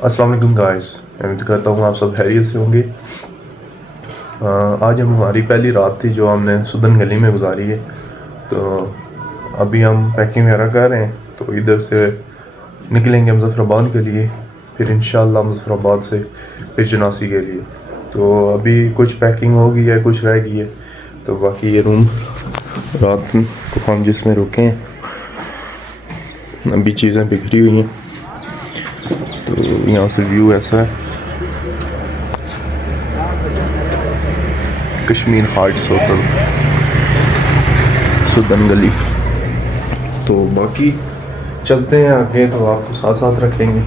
अस्सलाम वालेकुम गाइस, उम्मीद करता हूँ आप सब खैरियत से होंगे। आज हमारी पहली रात थी जो हमने सुदन गली में गुजारी है। तो अभी हम पैकिंग वगैरह कर रहे हैं, तो इधर से निकलेंगे मुजफ्फराबाद के लिए, फिर इंशाल्लाह मुजफ्फराबाद से फिर चनासी के लिए। तो अभी कुछ पैकिंग हो गई है, कुछ रह गई है। तो बाकी ये रूम रात को हम जिसमें रुके हैं, अभी चीज़ें बिखरी हुई हैं। तो यहाँ से व्यू ऐसा है, कश्मीर हार्ट्स होटल सुदन गली। तो बाकी चलते हैं आगे, तो आपको साथ साथ रखेंगे।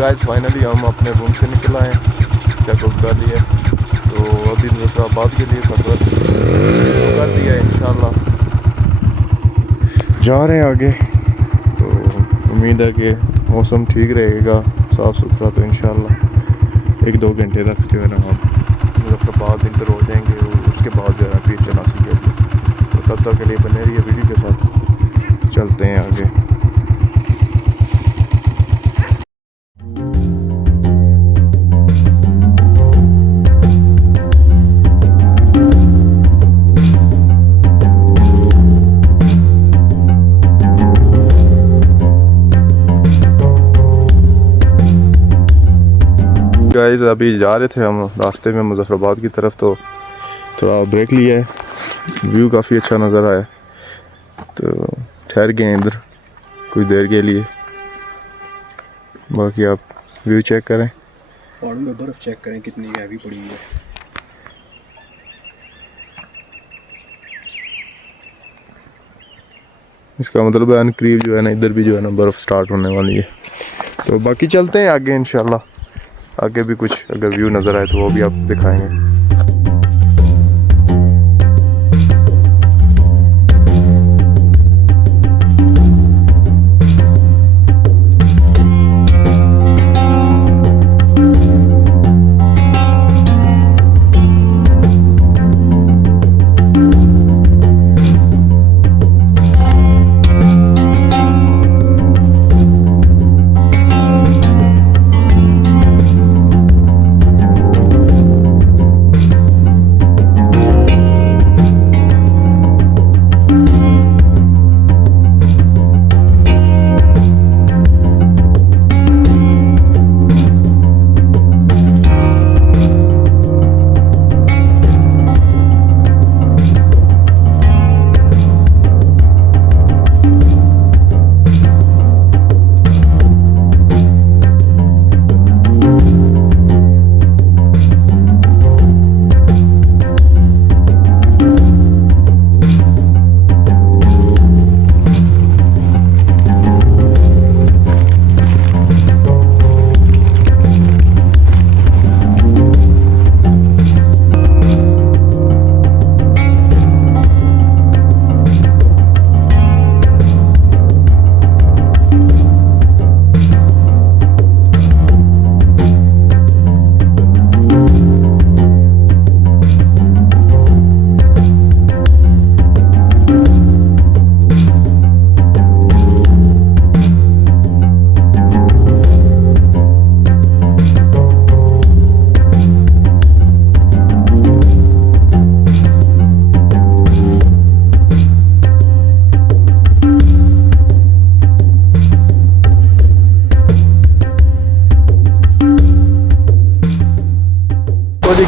गाइस फाइनली हम अपने रूम से निकल आए, चेकआउट कर लिया। तो अभी मुजफ्फराबाद के लिए सफ़र कर दिया है, इंशाल्लाह जा रहे हैं आगे। तो उम्मीद है कि मौसम ठीक रहेगा, साफ़ सुथरा। तो इंशाल्लाह 1-2 घंटे तक जो है ना हम मुजफ्फराबाद इंटर हो जाएंगे, और उसके बाद जो है ना पीर चनासी के लिए। तो तब तक के लिए बने रहिए वीडियो के साथ, चलते हैं आगे। गाइस अभी जा रहे थे हम रास्ते में मुजफ्फराबाद की तरफ, तो थोड़ा ब्रेक लिया है। व्यू काफ़ी अच्छा नज़र आया, तो ठहर गए इधर कुछ देर के लिए। बाकी आप व्यू चेक करें, पहाड़ों में बर्फ़ चेक करें कितनी हैवी पड़ी हुई है। इसका मतलब है करीब जो है ना इधर भी जो है ना बर्फ़ स्टार्ट होने वाली है। तो बाकी चलते हैं आगे, इंशाल्लाह आगे भी कुछ अगर व्यू नज़र आए तो वो भी आप दिखाएंगे।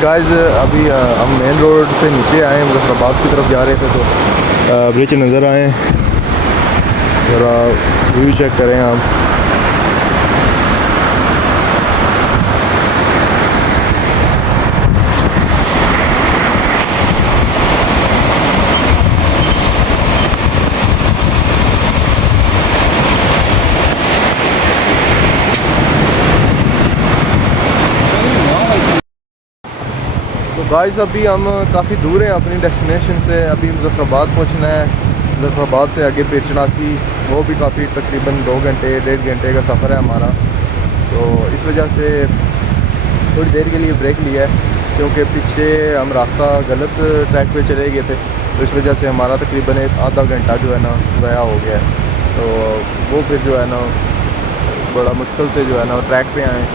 गाइस अभी हम मेन रोड से नीचे आए हैं, मुजफ्फराबाद की तरफ जा रहे थे तो ब्रिज नज़र आए, ज़रा व्यू चेक करें आप। गाइस अभी हम काफ़ी दूर हैं अपनी डेस्टिनेशन से। अभी मुजफ्फराबाद पहुंचना है। मुजफ्फराबाद से आगे पीर चिनासी, वो भी काफ़ी तकरीबन 2 घंटे 1.5 घंटे का सफ़र है हमारा। तो इस वजह से थोड़ी देर के लिए ब्रेक लिया है, क्योंकि पीछे हम रास्ता गलत ट्रैक पे चले गए थे, तो इस वजह से हमारा तकरीबन आधा घंटा जो है ना ज़ाया हो गया है। तो वो फिर जो है ना बड़ा मुश्किल से जो है ना ट्रैक पे आए,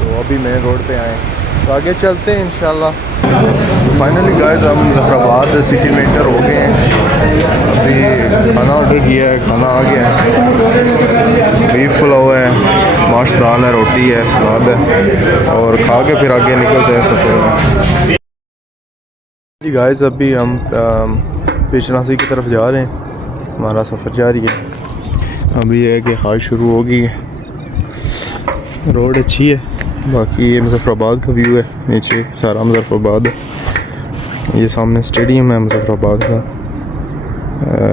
तो अभी मेन रोड पे आए, तो आगे चलते हैं इंशाल्लाह। फाइनली गाइस हम मुजफ्फराबाद सिटी में एंटर हो गए हैं। अभी खाना ऑर्डर किया है, खाना आ गया है। बीफ पुलाव है, माश दाल है, रोटी है, सलाद है, और खा के फिर आगे निकलते हैं सफ़र में। जी गाइस अभी हम पीर चिनासी की तरफ जा रहे हैं, हमारा सफ़र जारी है। अभी है कि खारिश शुरू हो गई है, रोड अच्छी है। बाकी ये मुजफ्फराबाद का व्यू है, नीचे सारा मुजफ्फराबाद है। ये सामने स्टेडियम है मुजफ्फराबाद का,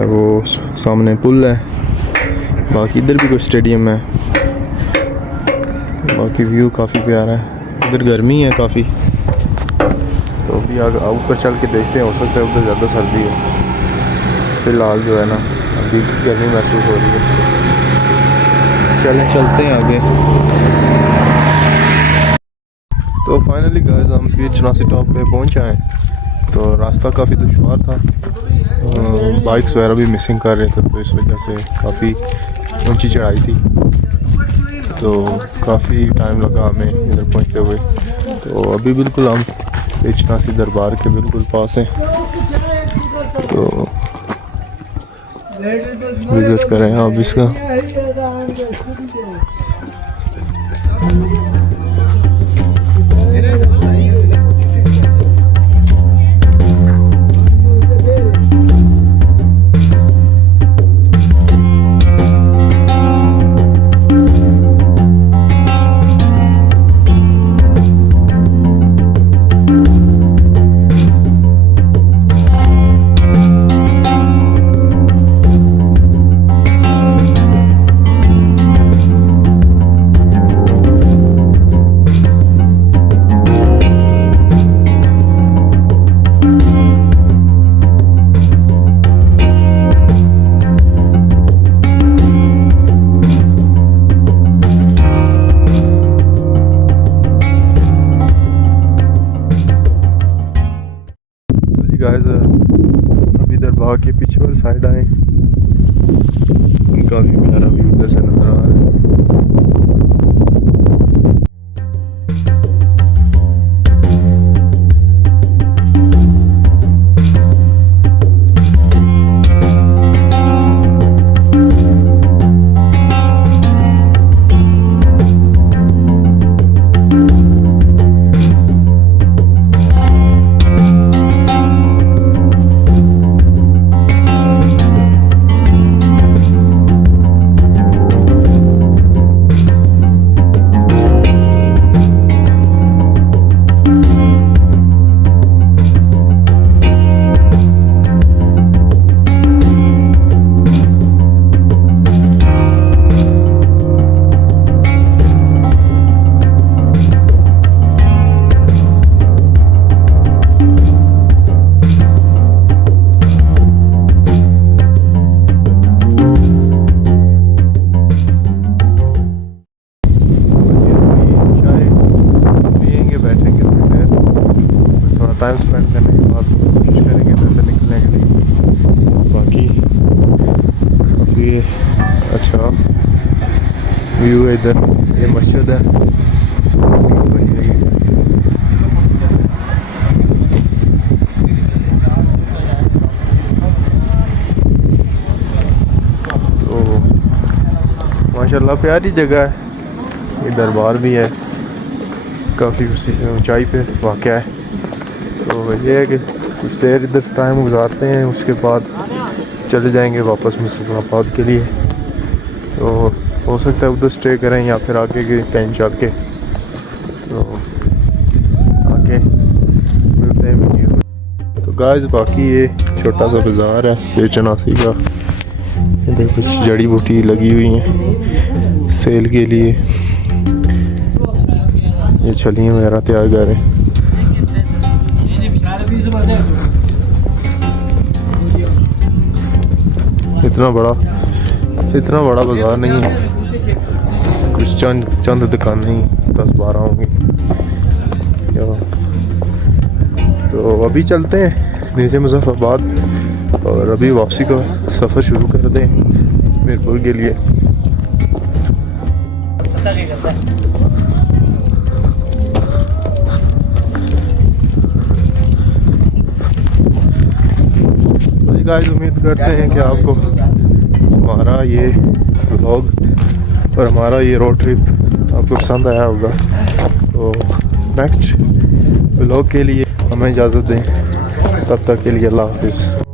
वो सामने पुल है, बाकी इधर भी कोई स्टेडियम है। बाकी व्यू काफ़ी प्यारा है। इधर गर्मी है काफ़ी, तो अभी ऊपर चल के देखते हैं, हो सकता है उधर ज़्यादा सर्दी है। फ़िलहाल जो है ना अभी गर्मी महसूस हो रही है। चलते हैं आगे। तो फाइनली गाइस हम पीर चिनासी टॉप पे पहुंच आए। तो रास्ता काफ़ी दुश्वार था, बाइक्स वगैरह भी मिसिंग कर रहे थे, तो इस वजह से काफ़ी ऊंची चढ़ाई थी, तो काफ़ी टाइम लगा हमें इधर पहुंचते हुए। तो अभी बिल्कुल हम पीर चिनासी दरबार के बिल्कुल पास हैं, तो विज़िट करें आप इसका। गाइस अभी दरबार के पीछे वाली साइड आए, काफ़ी प्यारा व्यू उधर से नज़र आ रहा है। टाइम स्पेंड करने के बाद कोशिश करेंगे इधर से निकलने के लिए। बाकी काफ़ी अच्छा व्यू है इधर, ये मस्जिद है। तो माशाल्लाह प्यारी जगह है। ये दरबार भी है, काफ़ी ऊंचाई पे वाक़या है। ये है कि कुछ देर इधर टाइम गुजारते हैं, उसके बाद चले जाएंगे वापस मुजफ्फराबाद के लिए। तो हो सकता है उधर स्टे करें या फिर आगे के कहीं चल के, तो आगे मिलते हैं वीडियो। तो गाइस बाकी ये छोटा सा बाज़ार है पीर चनासी का। इधर कुछ जड़ी बूटी लगी हुई हैं सेल के लिए। ये छलियाँ वगैरह तैयार कर रहे हैं। इतना बड़ा बाज़ार नहीं है, कुछ चंद दुकानें ही 10-12 होंगी। तो अभी चलते हैं नीचे मुजफ्फराबाद और अभी वापसी का सफ़र शुरू कर दें मीरपुर के लिए। तो गाइस उम्मीद करते हैं कि आपको हमारा ये व्लॉग और हमारा ये रोड ट्रिप आपको पसंद आया होगा। तो नेक्स्ट व्लॉग के लिए हमें इजाज़त दें, तब तक के लिए अल्लाह हाफिज़।